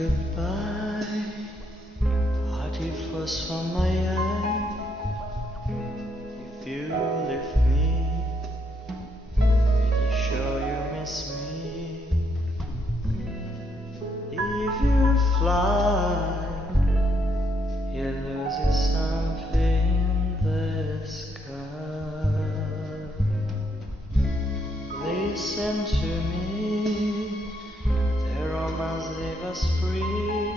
goodbye. Hearty frost from my eye. If you leave me, pretty sure you miss me. If you fly, you lose something in the sky. Listen to me, the romance leave us free,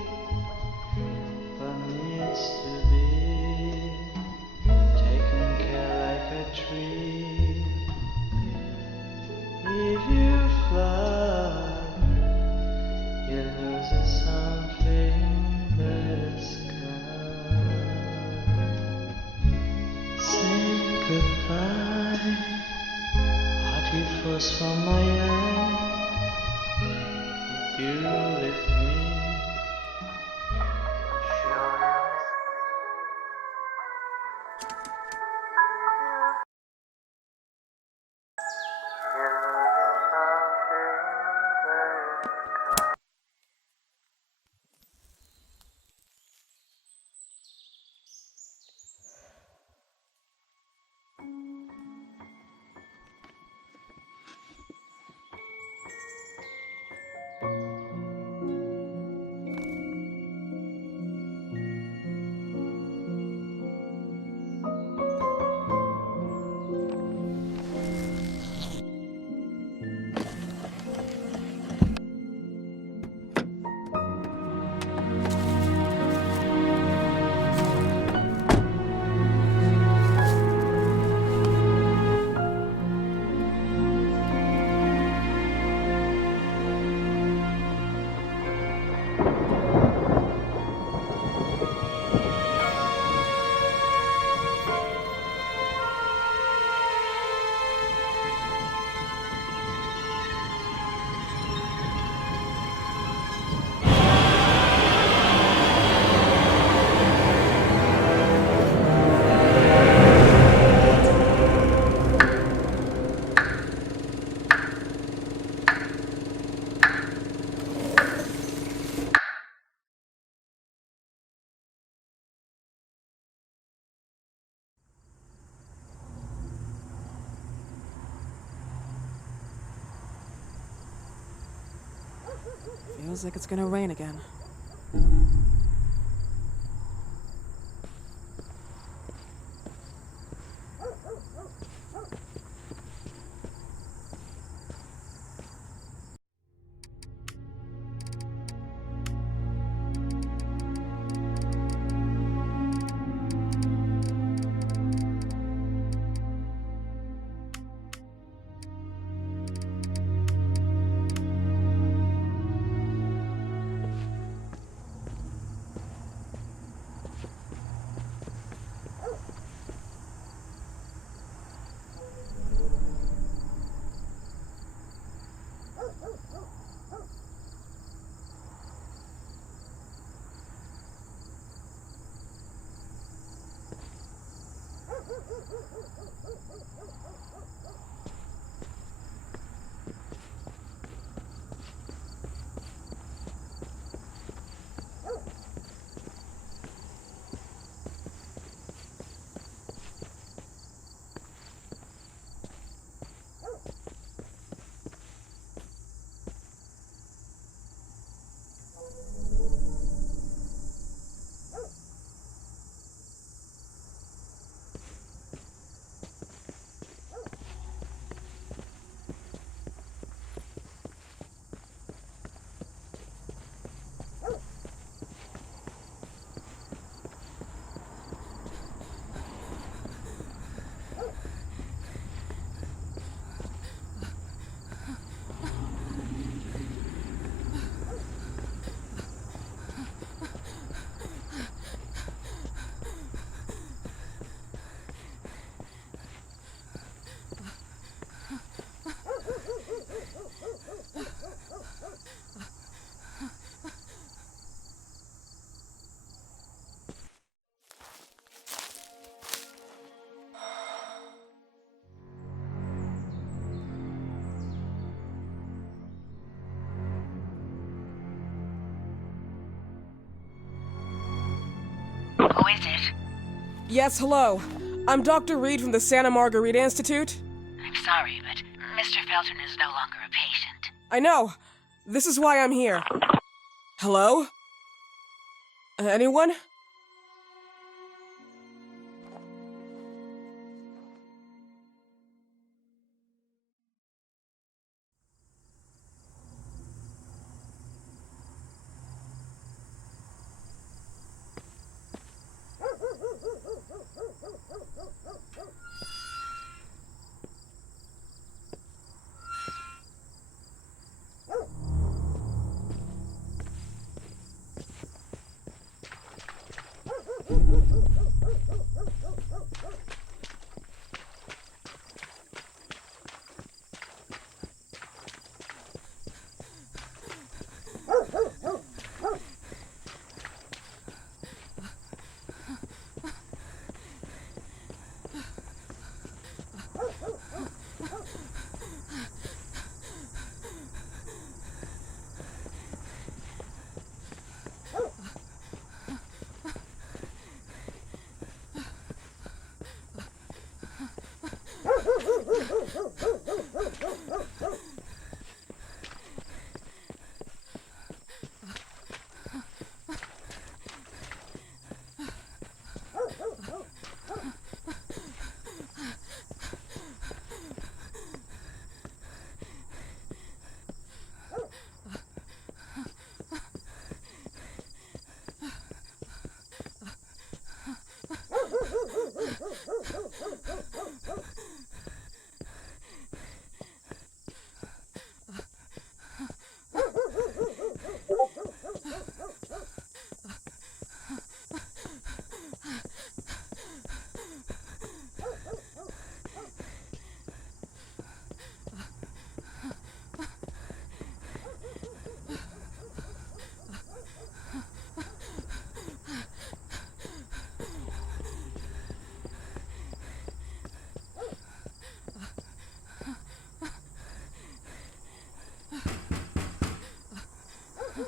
but needs to be taken care like a tree. If you fly, you lose something in the sky. Say goodbye, hearty frost from my eye. If you leave me, sure Feels like it's gonna rain again. Yes, hello. I'm Dr. Reed from the Santa Margarita Institute. I'm sorry, but Mr. Felton is no longer a patient. I know. This is why I'm here. Hello? Anyone?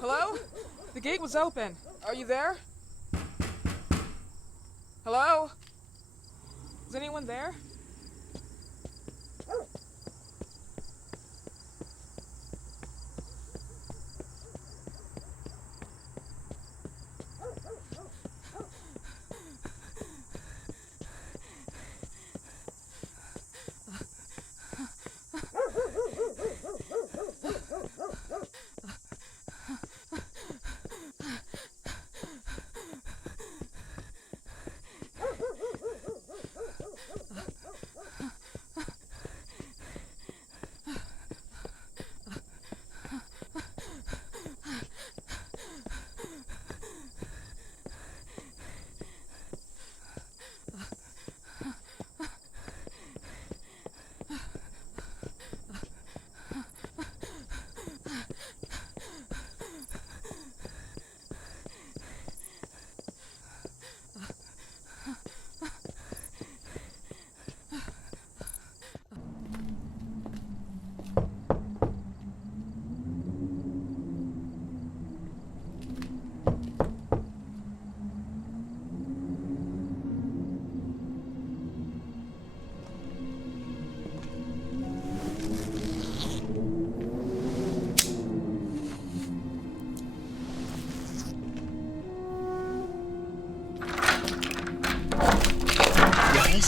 Hello? The gate was open. Are you there? Hello? Is anyone there?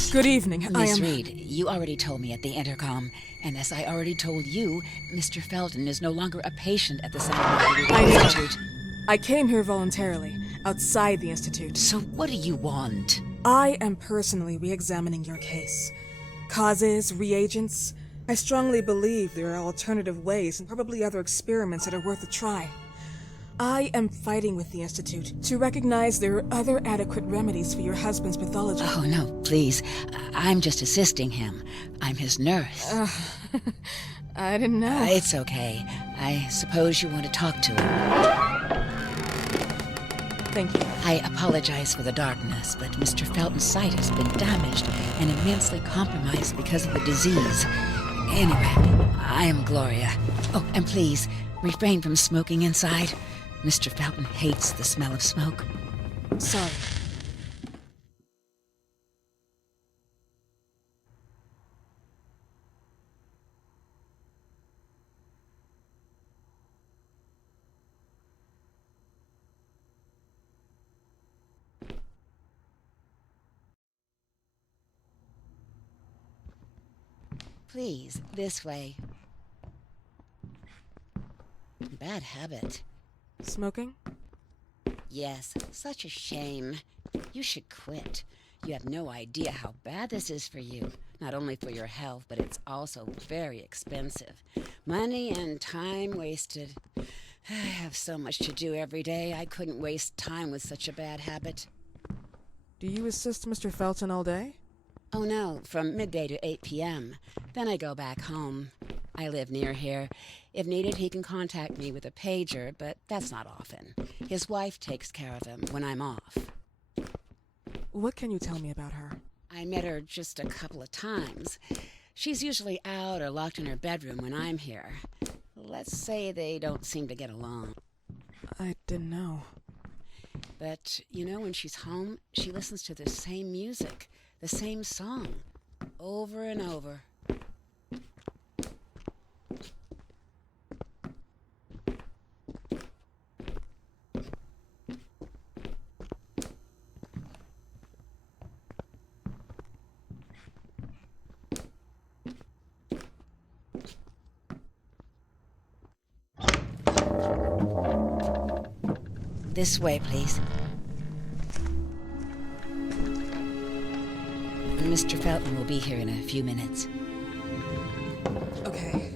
Good evening. Miss Reed, you already told me at the intercom, and as I already told you, Mr. Felton is no longer a patient at the Santa Margarita I know. Institute. I came here voluntarily, outside the Institute. So what do you want? I am personally re-examining your case. Causes, reagents. I strongly believe there are alternative ways and probably other experiments that are worth a try. I am fighting with the Institute to recognize there are other adequate remedies for your husband's pathology. Oh, no, please. I'm just assisting him. I'm his nurse. I didn't know. It's okay. I suppose you want to talk to him. Thank you. I apologize for the darkness, but Mr. Felton's sight has been damaged and immensely compromised because of the disease. Anyway, I am Gloria. Oh, and please, refrain from smoking inside. Mr. Felton hates the smell of smoke. Sorry. Please, this way. Bad habit. Smoking? Yes, such a shame. You should quit. You have no idea how bad this is for you. Not only for your health, but it's also very expensive. Money and time wasted. I have so much to do every day. I couldn't waste time with such a bad habit. Do you assist Mr. Felton all day? Oh no, from midday to 8 p.m. Then I go back home. I live near here. If needed, he can contact me with a pager, but that's not often. His wife takes care of him when I'm off. What can you tell me about her? I met her just a couple of times. She's usually out or locked in her bedroom when I'm here. Let's say they don't seem to get along. I didn't know. But, you know, when she's home, she listens to the same music, the same song, over and over. This way, please. Mr. Felton will be here in a few minutes. Okay.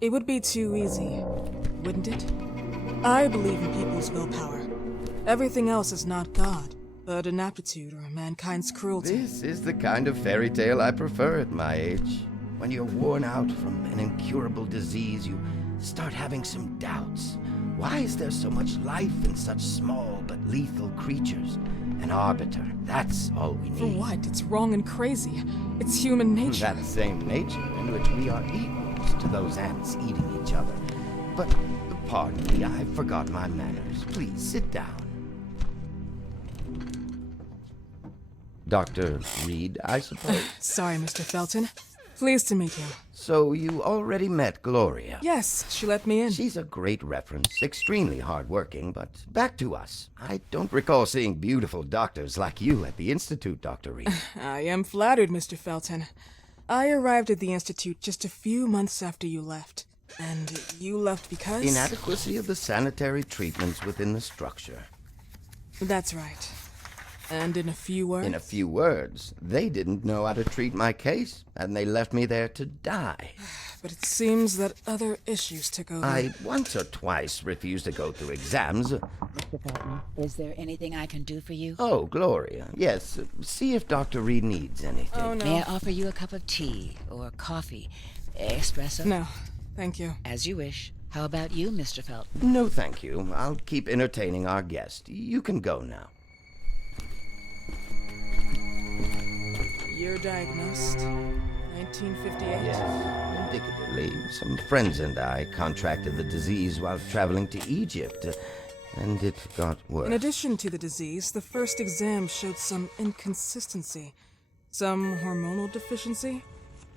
It would be too easy, wouldn't it? I believe in people's willpower. Everything else is not God, but an aptitude or mankind's cruelty. This is the kind of fairy tale I prefer at my age. When you're worn out from an incurable disease, you start having some doubts. Why is there so much life in such small but lethal creatures? An arbiter, that's all we need. For what? It's wrong and crazy. It's human nature. That same nature in which we are equals to those ants eating each other. But, pardon me, I forgot my manners. Please, sit down. Dr. Reed, I suppose? Sorry, Mr. Felton. Pleased to meet you. So you already met Gloria? Yes, she let me in. She's a great reference, extremely hardworking, but back to us. I don't recall seeing beautiful doctors like you at the Institute, Dr. Reed. I am flattered, Mr. Felton. I arrived at the Institute just a few months after you left. And you left because? Inadequacy of the sanitary treatments within the structure. That's right. And in a few words? In a few words, they didn't know how to treat my case, and they left me there to die. But it seems that other issues took over. I once or twice refused to go through exams. Mr. Felton, is there anything I can do for you? Oh, Gloria, yes. See if Dr. Reed needs anything. Oh, no. May I offer you a cup of tea or coffee? Espresso? No, thank you. As you wish. How about you, Mr. Felton? No, thank you. I'll keep entertaining our guest. You can go now. Year diagnosed, 1958. Yes, indicatively, some friends and I contracted the disease while traveling to Egypt, and it got worse. In addition to the disease, the first exam showed some inconsistency. Some hormonal deficiency,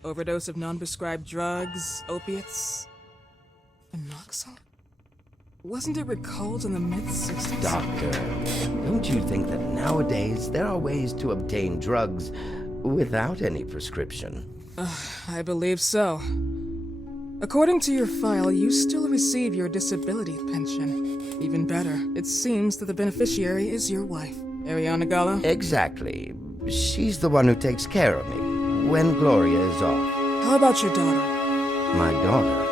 overdose of non-prescribed drugs, opiates, phenoxyl? Wasn't it recalled in the mid-60s? Doctor, don't you think that nowadays there are ways to obtain drugs without any prescription? I believe so. According to your file, you still receive your disability pension. Even better, it seems that the beneficiary is your wife, Ariana Gallo. Exactly. She's the one who takes care of me when Gloria is off. How about your daughter? My daughter,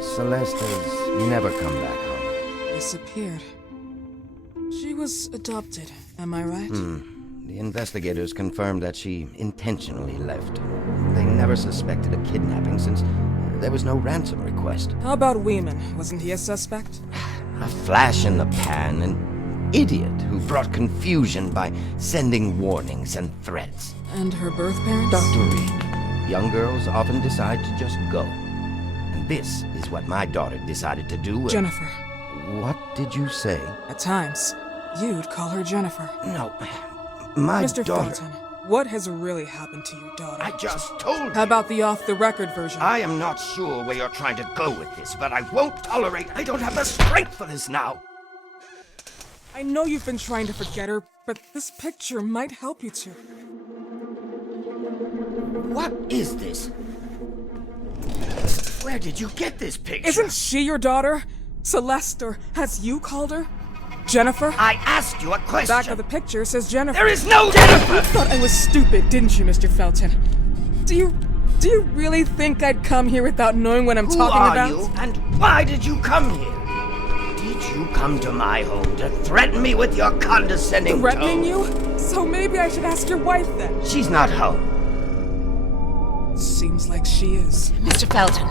Celeste, has never come back home. Disappeared. She was adopted, am I right? The investigators confirmed that she intentionally left. They never suspected a kidnapping since there was no ransom request. How about Weeman? Wasn't he a suspect? A flash in the pan, an idiot who brought confusion by sending warnings and threats. And her birth parents? Dr. Reed, young girls often decide to just go. And this is what my daughter decided to do. Jennifer. What did you say? At times, you'd call her Jennifer. No, my Mr. daughter... Felton, what has really happened to your daughter? I just told you. How about the off-the-record version? I am not sure where you're trying to go with this, but I won't tolerate... I don't have the strength for this now. I know you've been trying to forget her, but this picture might help you to. What is this? Where did you get this picture? Isn't she your daughter? Celeste, or as you called her? Jennifer? I asked you a question. Back of the picture says Jennifer. There is no Jennifer! You thought I was stupid, didn't you, Mr. Felton? Do you really think I'd come here without knowing what I'm talking about? Who are you, and why did you come here? Did you come to my home to threaten me with your condescending Threatening tone? you? So maybe I should ask your wife then. She's not home. Seems like she is. Mr. Felton,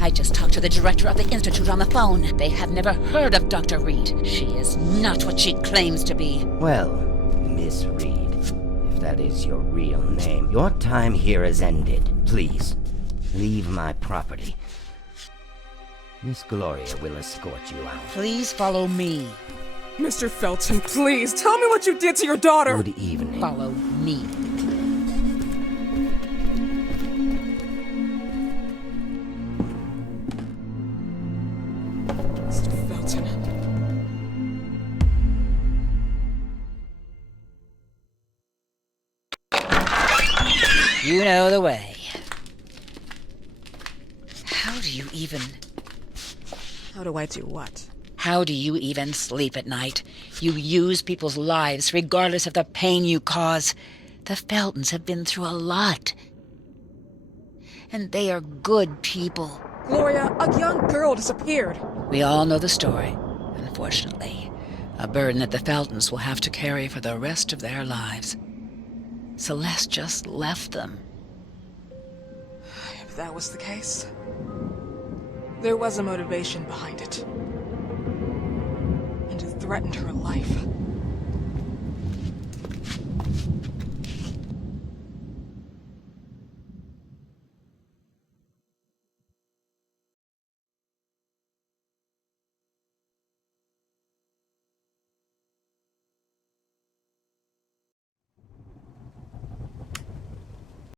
I just talked to the director of the Institute on the phone. They have never heard of Dr. Reed. She is not what she claims to be. Well, Miss Reed, if that is your real name, your time here has ended. Please, leave my property. Miss Gloria will escort you out. Please follow me. Mr. Felton, please, tell me what you did to your daughter! Good evening. Follow me. Mr. Felton. You know the way. How do you even... How do I do what? How do you even sleep at night? You use people's lives regardless of the pain you cause. The Feltons have been through a lot. And they are good people. Gloria, a young girl disappeared. We all know the story, unfortunately. A burden that the Feltons will have to carry for the rest of their lives. Celeste just left them. If that was the case, there was a motivation behind it. And it threatened her life.